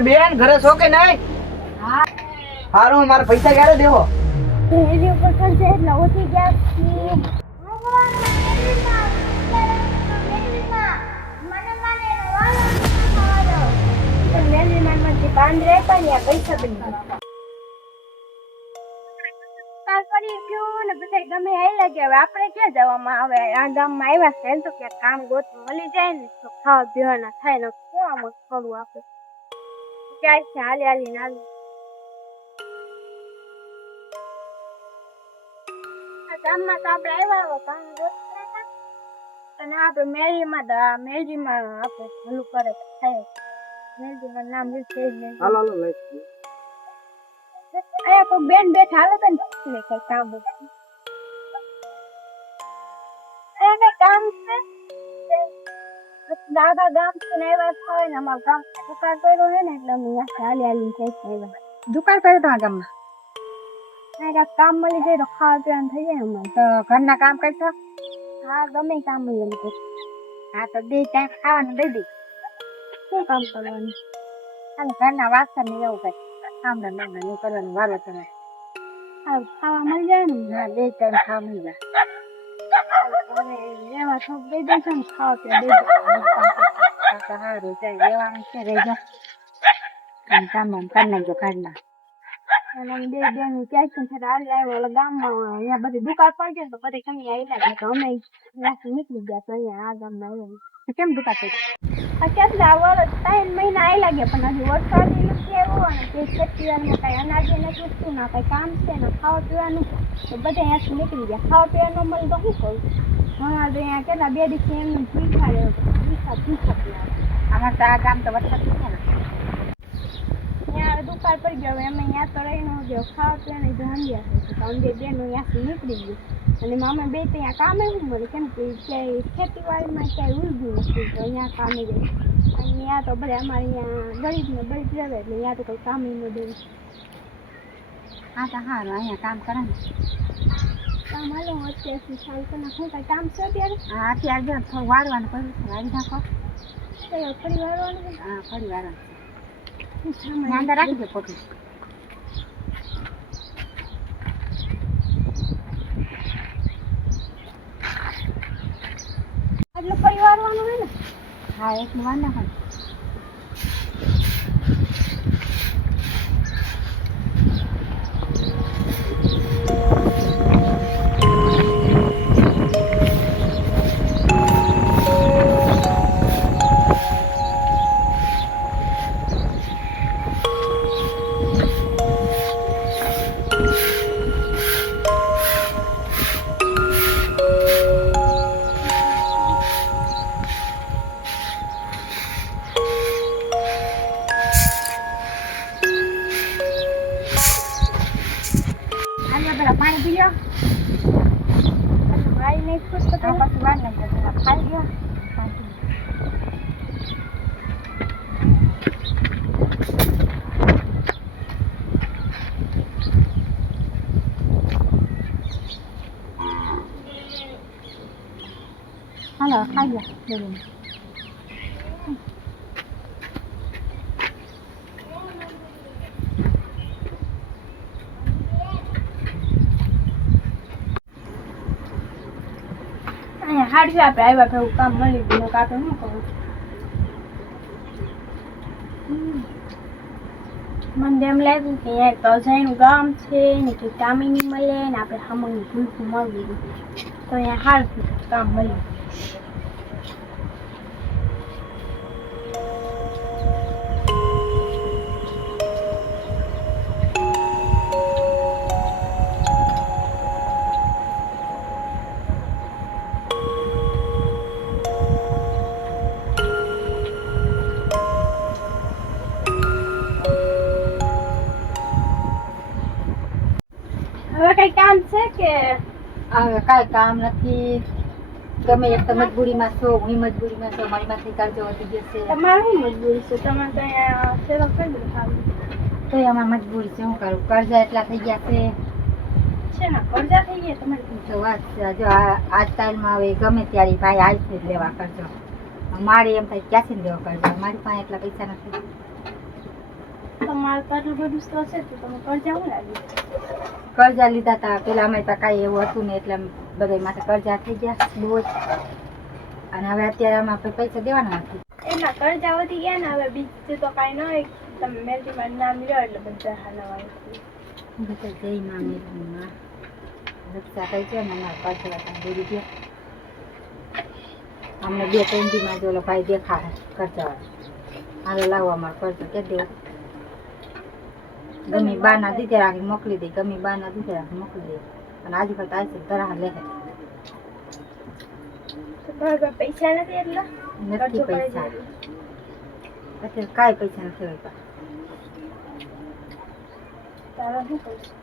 બેન ઘરે છો કે નહીં? હા હારું મારા પૈસા ક્યારે દેવો? એની ઉપર ખર્ચે એટલે ઓછી ગયા છે. પૈસા બની ગમે આયલા કે હવે આપણે ક્યાં જવામાં આવે આ ગામમાં આવ્યા છે તો ક્યાંક કામ ગોતવું મળી જાય ને તો ખાવા પીવાના થાય ને શું આમ કરવું આપણે ક્યાંય છે હાલી હાલી ના ગામમાં તો આપણે આવ્યા કામ ગોતવા અને આપણે મેલજીમાં આપણે ભલું કરે થાય મેલજીમાં નામ લીધે હાલો હાલો લઈ અહીંયા કોઈ બેન બેઠા હાલે તો ને કઈ કામ એને કામ છે દાદા ગામ થી આવ્યા હોય ને અમારું ગામ દુકાન કર્યો છે ને એટલે અમે હાલી હાલી થઈ દુકાન કરે તમારા ગામમાં કામ મળી જાય તો ખાવા પીવાનું થઈ જાય અમારે તો ઘરના કામ કરતા હા ગમે કામ મળી જાય હા તો બે ટાઈમ ખાવાનું દઈ દે શું કામ કરવાનું અને ઘરના વાસણ ને એવું કઈ કામ નહીં કરવાનું વારો તમે ખાવા મળી જાય ને હા બે ટાઈમ ખાવા મળી જાય એવા થોડુંક દઈ દેજો ને ખાવા પીવા સારું જાય રહેવાનું છે રહી જા કામ કરી નાખજો ઘરના અને અમે બે બેન ક્યાંય છે હાલ આવ્યો ગામમાં અહીંયા બધી દુકાન પડી જાય તો બધી કમી આવી લાગે તો અમે ત્યાંથી નીકળી ગયા તો અહીંયા આ ગામમાં આવ્યો કેમ દુકાન કરી અત્યારે 3 મહિના આવી લાગે પણ હજી વરસાદ નથી આવ્યો અને તે ખેતીવાડીમાં કઈ અનાજ નથી ઉગતું ના કઈ કામ છે ને ખાવા પીવાનું તો બધા અહીંયાથી નીકળી ગયા ખાવા પીવાનું મળે તો શું કરું ઘણા તો અહીંયા કેટલા 2 દિવસથી એમને ભીખા પીવા અમારે તો આ ગામ તો વરસાદ છે ને ત્યાં દુકાળ પડી ગયો હવે અમે ત્યાં તો રહી ન ગયો ખાવા પીવાની જો સમજ્યા છે તો અમે બેનો ત્યાંથી નીકળી ગયું અને મામા બે ત્યાં કામે શું મળે કેમ કે ક્યાંય ખેતીવાડીમાં ક્યાંય ઉલગ્યું નથી તો અહીંયા કામે જાય અને ત્યાં તો બધા અમારે અહીંયા ગરીબને ગરીબ રહે એટલે ત્યાં તો કંઈ કામ ન દે હા તો સારું અહીંયા કામ કરે ને કામ હાલો અત્યારથી સારું તો શું કાંઈ કામ છે અત્યારે હા અત્યારે જો થોડું વાળવાનું કર્યું છે વાળી નાખો ફરી વાળવાનું હા ફરી વાળવાનું સામાન અંદર રાખી દે પોતું એટલે ફરી વાળવાનું હોય ને હા એટલું વાર નાખો પાણી પી લો ભાઈ નહીં ખુશ તો પછી વાર લાગે ખાઈ ગયો હાલો ખાઈ ગયા હાડી આપણે આવ્યા થયું કામ મળી ગયું કાપે શું કરું મને એમ લાગ્યું કે યાર તો અજાયનું ગામ છે ને કે કામ નહીં મળે ને આપણે સામાનનું ભૂલતું મળવી દીધું તો અહીંયા હારથી કામ મળ્યું હવે કઈ કામ છે કે હવે કાંઈ કામ નથી ગમે એક તો મજબૂરીમાં છો હું મજબૂરીમાં છો મારી માંથી કરજો વધી જશે તમારે શું મજબૂરી છે તમે તો અહીંયા સેવા કરી દો ખાલી તો એમાં મજબૂરી છે શું કરું કર્જા એટલા થઈ ગયા છે છે ને કરજા થઈ ગયા તમારે જો વાત છે જો આ ટાઈમમાં હવે ગમે ત્યારે ભાઈ આવશે જ લેવા કરજો મારે એમ થાય ક્યાંથી લેવા કરજો મારી પાસે એટલા પૈસા નથી તમારે તો આટલું બધું તો છે તો તમે કરજા હું લાગી કર્જા લીધા હતા પેલા અમારી પાસે કાંઈ એવું હતું ને એટલે બધા માથે કર્જા થઈ ગયા બહુ જ. અને હવે અત્યારે આમાં પૈસા દેવાના નથી. એના કરજા વધી ગયા ને હવે બીજું તો કાંઈ ન હોય તમે મેલડીમાં નામ લ્યો એટલે બધા હાલવા બધા જઈ માં મેળવીમાં રક્ષા થઈ છે ને અમારા કર્જા હતા દોરી ગયા. અમને 2-3 દીમાં જો ઓલો ભાઈ દેખાડે કર્જાવાળા હાલો લાવો અમારે કરજો કે દેવું ગમે બાના દીધે રાખી મોકલી દે ગમે બાના દીધે રાખી મોકલી દે અને આજુ કરતા આવી તરહ લે પૈસા નથી એટલા નથી પૈસા અત્યારે કાંઈ પૈસા નથી હોય તારા શું કરશું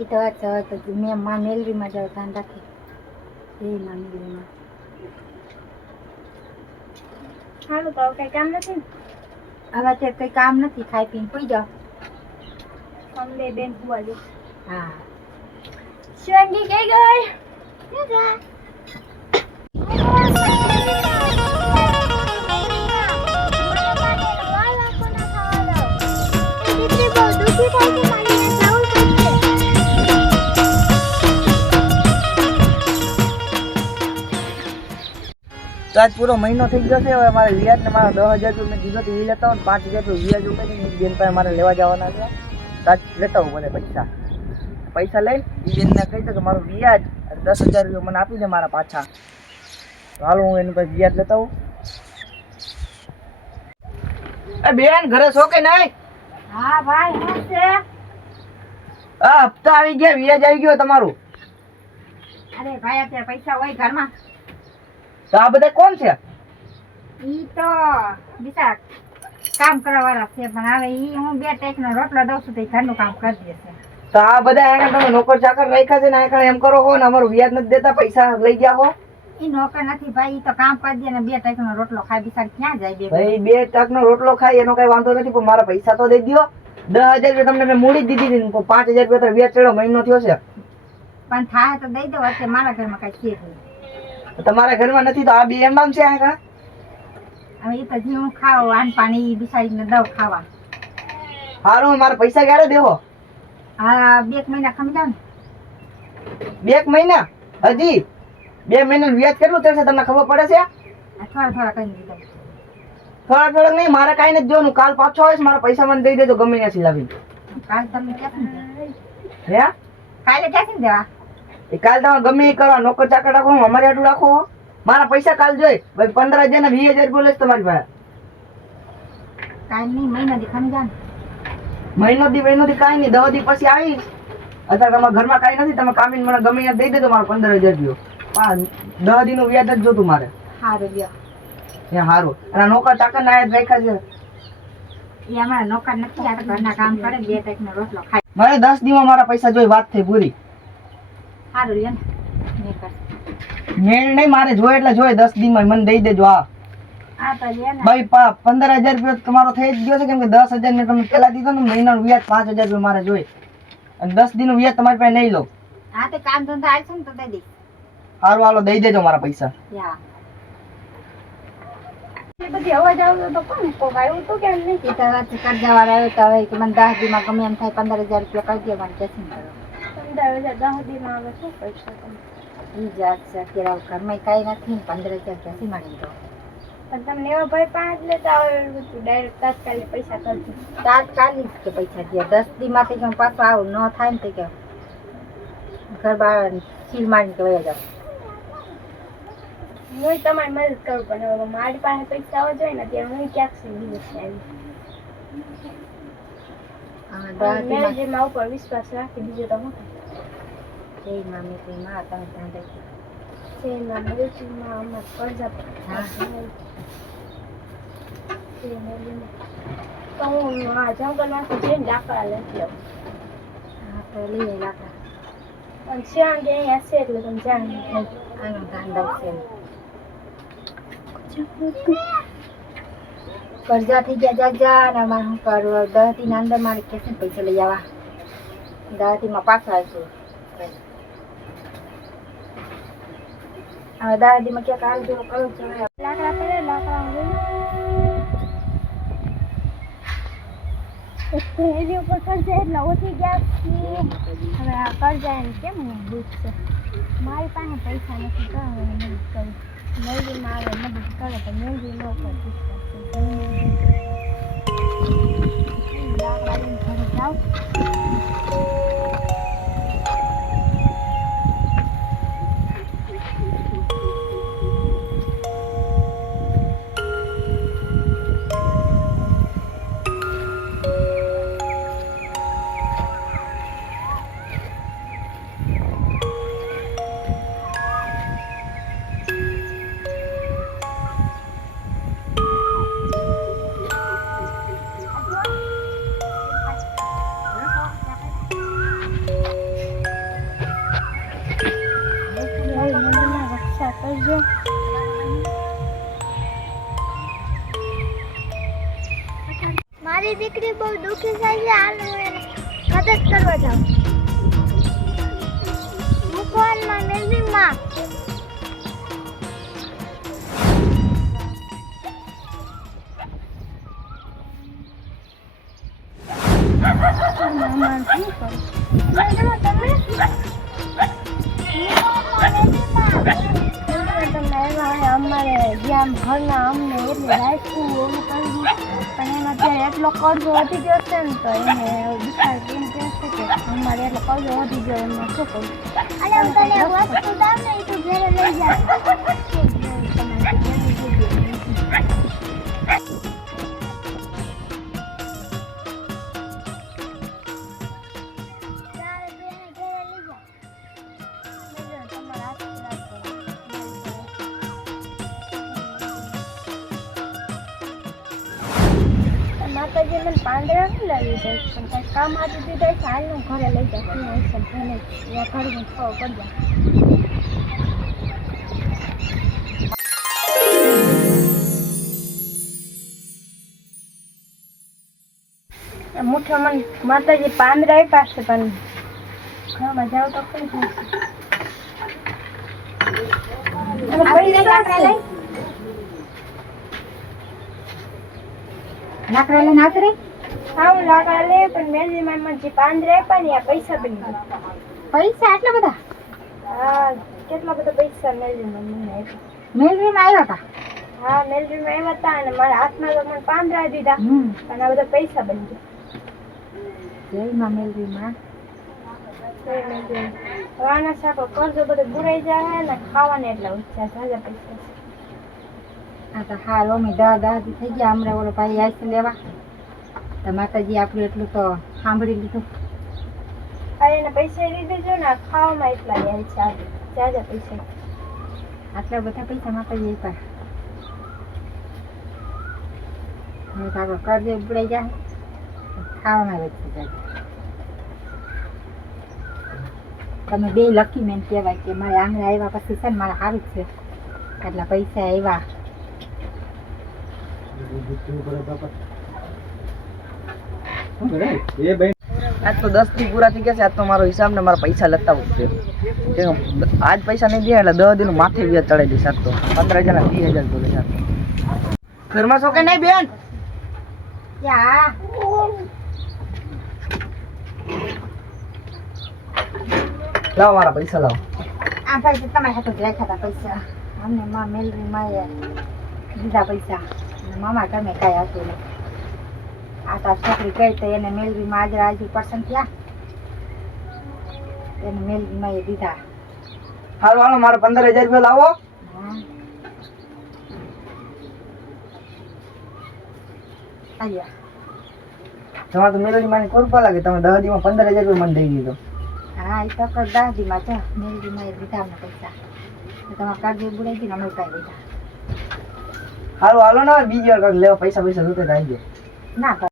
એ તો વાત છે તો મેં માં મેલરીમાં જાવ ધ્યાન રાખી એ માં મેલરીમાં સારું તો કઈ કામ નથી ને હવે અત્યારે કંઈ કામ નથી ખાઈ પીને સુઈ જાઓ અમને બેન હુવા દે હા શિવાંગી કઈ ગઈ તો આજ પૂરો મહિનો થઈ ગયો છે હવે મારે વ્યાજ ને મારા 10,000 રૂપિયા મેં દીધો તો એ લેતા હોય 5,000 રૂપિયા વ્યાજ ઉપાડી બેન પાસે મારે લેવા જવાના છે તો આજ લેતા હું મને પૈસા લઈ એ બેનને કહી દો કે મારું વ્યાજ 10,000 રૂપિયા મને આપી દે મારા પાછા તો હાલો હું એનું પછી વ્યાજ લેતા હું. એ બેન ઘરે છો કે નહીં? હા ભાઈ શું છે આ હપ્તા આવી ગયા વ્યાજ આવી ગયો તમારું. અરે ભાઈ અત્યારે પૈસા હોય ઘરમાં તો આ બધા કોણ છે? ઈ તો બિચારા કામ કરવા વાળા છે પણ હવે ઈ હું 2 ટેકનો રોટલો દઉં છું તો ઈ ઘરનું કામ કરી દેશે. તો આ બધા એને તમે નોકર ચાકર રાખ્યા છે ને આ એમ કરો હો ને અમારું વ્યાજ નથી દેતા પૈસા લઈ ગયા હો. ઈ નોકર નથી ભાઈ ઈ તો કામ કરી દે ને 2 ટેકનો રોટલો ખાય બિચારી ક્યાં જાય બે ભાઈ 2 ટકનો રોટલો ખાય એનો કઈ વાંધો નથી પણ મારા પૈસા તો દઈ દો. 10,000 રૂપિયા તમને મેં મૂડી જ દીધી હતી 5,000 રૂપિયા તો વ્યાજ ચડ્યો મહિનો થયો છે. પણ થાય તો દઈ દો અત્યારે મારા ઘરમાં કઈ છે નહીં. તો તમારા ઘરમાં નથી તો આ બે એમ નામ છે આ કાં? હવે ઈ તો જે હું ખાવ આન પાણી ઈ બિચારીને દઉં ખાવા. હારું મારા પૈસા ક્યારે દેવો? હા 2 મહિના ખમી જાવ ને 2 મહિના હજી 2 મહિનાનું વ્યાજ કેટલું થશે તમને ખબર પડે છે? થોડા કરી દીધા થોડાક નહીં મારે કાંઈ નથી જોવાનું કાલ પાછો આવીશ મારા પૈસા મને દઈ દેજો ગમે ત્યાંથી લાવીને. કાલ તમે ક્યાંથી દેવા હે કાલે ક્યાંથી દેવા એ કાલ તમે ગમે એ કરો નોકર ચાકર રાખો અમારે આટલું રાખો મારા પૈસા કાલ જોઈ ભાઈ 15,000 ને 20,000 બોલે છે તમારી પાસે. કાલ નહીં મહિના દી ખમી જાવ ને મહિનો દી કાંઈ નહીં 10 દી પછી આવીશ. અત્યારે તમારા ઘરમાં કાંઈ નથી તમે કામીને મને ગમે ત્યાં દઈ દેજો મારા 15,000 રૂપિયા 10 દીનું વ્યાજ જ જોતું મારે. સારું લ્યો એ સારું અને નોકર ચાકર ના યાદ રાખ્યા છે એ અમારા નોકર નથી આ તો ઘરના કામ કરે 2 ટેકનો રોટલો ખાય મારે 10 દીમાં મારા પૈસા જોઈ વાત થઈ પૂરી. સારું લ્યો ને મેં કર મેળ નહીં મારે જોઈએ એટલે જોઈએ 10 દીમાં મને દઈ દેજો. હા આ તો લ્યો ને ભાઈ 15,000 રૂપિયા તમારો થઈ જ ગયો છે કેમ કે 10,000 મેં તમને પેલા દીધો ને મહિનાનું વ્યાજ 5,000 રૂપિયા મારે જોઈએ અને 10 દીનું વ્યાજ તમારી પાસે નહીં લો. હા તો કામ ધંધા આવશે ને તો દઈ દઈશ. સારું હાલો દઈ દેજો મારા પૈસા. યા એ બધી અવાજ આવતો તો કોણ કોક આવ્યું તો કેમ નહીં એ તો વાત કરજાવાળા આવ્યો તો હવે કે મને 10 દીમાં ગમે એમ થાય 15,000 રૂપિયા કરી દે મને કેસી કરો 15,000 10 દીમાં આવે શું પૈસા તમે ઈ જાત છે અત્યારે ઘરમાં કાંઈ નથી 15,000 ક્યાંથી મળી તો પણ તમને એવા ભાઈ 5 લેતા આવે ડાયરેક્ટ તાત્કાલિક પૈસા કરજો તાત્કાલિક કે પૈસા દે 10 દીમાંથી કે પાછું આવું ન થાય ને તો કે ઘર બહાર સીલ મારીને કે વયા જાવ હું તમારી મદદ કરું પણ હવે મારી પાસે પૈસા આવવા જોઈએ ને ત્યારે હું ક્યાંક દિવસ આવી મેનેજરમાં ઉપર વિશ્વાસ રાખી બીજો તો હું જય મામી જય માં તમે ધ્યાન રાખજો શેરના મદદમાં અમાર કરજા હા તો હું આ જંગલમાંથી જઈને લાકડા લઈ લઉં હા તો લઈએ લાકડા અને શ્યામ કે અહીંયા છે એટલે તમે જાણ આનું ધ્યાન રાખશે કરજા થઈ ગયા જાજા ને અમારે શું કરવું 10 દીના અંદર મારે કેસે પૈસા લઈ આવવા 10 દીમાં પાછો આવીશું હવે 10 દીમાં ક્યાંક હાલ જેવો કરું છું લાકડા પડે લાકડા એની ઉપર કરજા એટલા ઓછી ગયા છે. હવે આ કરજા એને કેમ બૂઝશે? મારી પાસે પૈસા નથી તો હવે મદદ કરું. મેલડીમાં આવે મદદ કરે તો મેલડી ન કરતી લાકડા લઈને ઘરે જાઉં. રક્ષા કરજો. મારી દીકરી બહુ દુઃખી થાય છે. હાલ હું એને મદદ કરવા જાઉં. મુકવાનમાં મેલડીમાં અમારે જ્યાં ઘરના અમને એટલે રાખવું એવું કર્યું પણ એનો અત્યારે એટલો કર્જો વધી ગયો છે ને તો એને દુકાળ એમ કહે છે કે અમારે એટલો કર્જો વધી ગયો એમાં શું કરું? વસ્તુ દાવ ને એ તો ઘરે લઈ જાય. માતાજી મને પાંદડા નહીં લાવી દે પણ કંઈ કામ આપી દીધા છે. હાલ હું ઘરે લઈ જાઉં. શું હોય છે ભલે ત્યાં ઘરે હું ખબર પડી જાય. મુઠ્ઠો મને માતાજી પાંદડા આપ્યા છે પણ ઘરમાં જાવ તો કઈ લાકડા લઈને આવતી રહી. હા હું લાકડા લે પણ મેલડીમાં મને જે પાંદડા આપ્યા ને આ પૈસા બની ગયા. પૈસા આટલા બધા હા કેટલા બધા પૈસા મેલડીમાં મને આપ્યા. મેલડીમાં આવ્યા હતા. હા મેલડીમાં આવ્યા હતા અને મારા હાથમાં તો મને પાંદડા દીધા અને આ બધા પૈસા બની ગયા. જયમાં મેલડીમાં આના સાકો કરજો બધું બુરાઈ જાય ને ખાવાને એટલા ઓછા ઝાઝા પૈસા છે. આ તો હાલ અમે દાદી થઈ ગયા. હમણાં ઓલો ભાઈ આવીશ લેવા તો માતાજી આપણું એટલું તો સાંભળી લીધું. આ એને પૈસા લીધે જો ને ખાવામાં એટલા જાય છે ઝાઝા પૈસા. આટલા બધા પૈસા માતાજી આપ્યા. હવે તો આપણો કરજે ઉપડાઈ જાય ખાવામાં વધશે જાય. તમે બે લકી મેન કહેવાય કે મારે આંગણે આવ્યા પછી છે ને મારે સારું જ છે એટલા પૈસા આવ્યા. આજ તો 10 દી પૂરા થઈ ગયા છે. આજ તો મારો હિસાબ ને મારા પૈસા લેતા જ છે. આજ પૈસા નહીં દે એટલે 10 દિન માથે વ્યાજ ચડાવી દઈશ. આજ તો 15,000 ના 30,000 બોલે છે. ઘરમાં છો કે નહીં બેન? યા લાવો મારા પૈસા લાવો. આ ભાઈ તો તમારે હાથો જ રાખ્યા હતા પૈસા. અમને માં મેલરી માએ દીધા પૈસા અને મામા તમે કાંઈ હતું નહીં. આ તાર છોકરી ગઈ તો એને મેલરીમાં આજે રાજુ પસંદ થયા એને મેલરી માએ દીધા. હાલો હાલો મારા 15,000 રૂપિયા લાવો. હા આયા તમારે તો મેલડી માની કોરપા લાગે. તમે 10 દીમાં 15,000 રૂપિયા મને દઈ દીધો. હા એ તો કર દાદીમાં છે મેલરી માએ દીધા અમને પૈસા. તમારે કાઢી બુડાઈ ગઈ ને અમે કાંઈ દીધા. હાલો હાલો ને બીજી વાર લેવા પૈસા જોતે આવી જાય. ના